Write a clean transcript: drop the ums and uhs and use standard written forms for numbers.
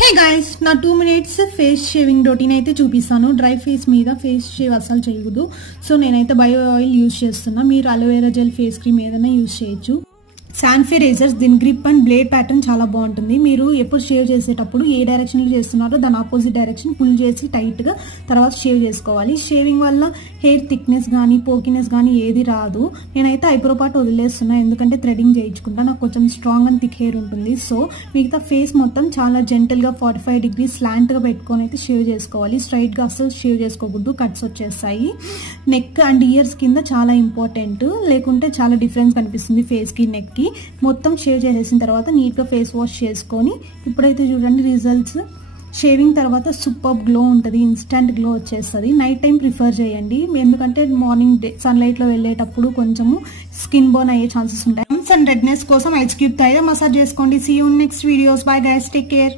Hey guys నా 2 minutes face shaving routine అయితే చూపిస్తాను. డ్రై ఫేస్ మీద ఫేస్ షేవ్ అసలు చేయకూడదు. సో నేనైతే బయో ఆయిల్ యూజ్ చేస్తున్నా. మీరు అలోవెరా జెల్ ఫేస్ క్రీమ్ ఏదైనా యూజ్ చేయొచ్చు. శాన్ఫే రేజర్స్ దీని గ్రిప్ అండ్ బ్లేడ్ ప్యాటర్న్ చాలా బాగుంటుంది. మీరు ఎప్పుడు షేవ్ చేసేటప్పుడు ఏ డైరెక్షన్లో చేస్తున్నారో దాని ఆపోజిట్ డైరెక్షన్ పుల్ చేసి టైట్గా తర్వాత షేవ్ చేసుకోవాలి. షేవింగ్ వల్ల హెయిర్ థిక్నెస్ కానీ పోకినెస్ కానీ ఏది రాదు. నేనైతే ఐబ్రో పార్ట్ వదిలేస్తున్నా, ఎందుకంటే థ్రెడింగ్ చేయించుకుంటా. నాకు కొంచెం స్ట్రాంగ్ అండ్ థిక్ హెయిర్ ఉంటుంది. సో మిగతా ఫేస్ మొత్తం చాలా జెంటల్గా 45 degrees స్లాంట్గా పెట్టుకొని అయితే షేవ్ చేసుకోవాలి. స్ట్రైట్గా అస్సలు షేవ్ చేసుకోకూడదు, కట్స్ వచ్చేస్తాయి. నెక్ అండ్ ఇయర్స్ కింద చాలా ఇంపార్టెంట్, లేకుంటే చాలా డిఫరెన్స్ కనిపిస్తుంది ఫేస్కి నెక్కి. మొత్తం షేవ్ చేసేసిన తర్వాత నీట్గా ఫేస్ వాష్ చేసుకొని ఇప్పుడైతే చూడండి రిజల్ట్స్. షేవింగ్ తర్వాత సూపర్ గ్లో ఉంటుంది, ఇన్స్టంట్ గ్లో వచ్చేస్తుంది. నైట్ టైం ప్రిఫర్ చేయండి, ఎందుకంటే మార్నింగ్ సన్లైట్లో వెళ్ళేటప్పుడు కొంచెము స్కిన్ బర్న్ అయ్యే ఛాన్సెస్ ఉంటాయి. అండ్ రెడ్నెస్ కోసం ఐస్ క్యూబ్ తో మసాజ్ చేసుకోండి. See you next videos. Bye guys, take care.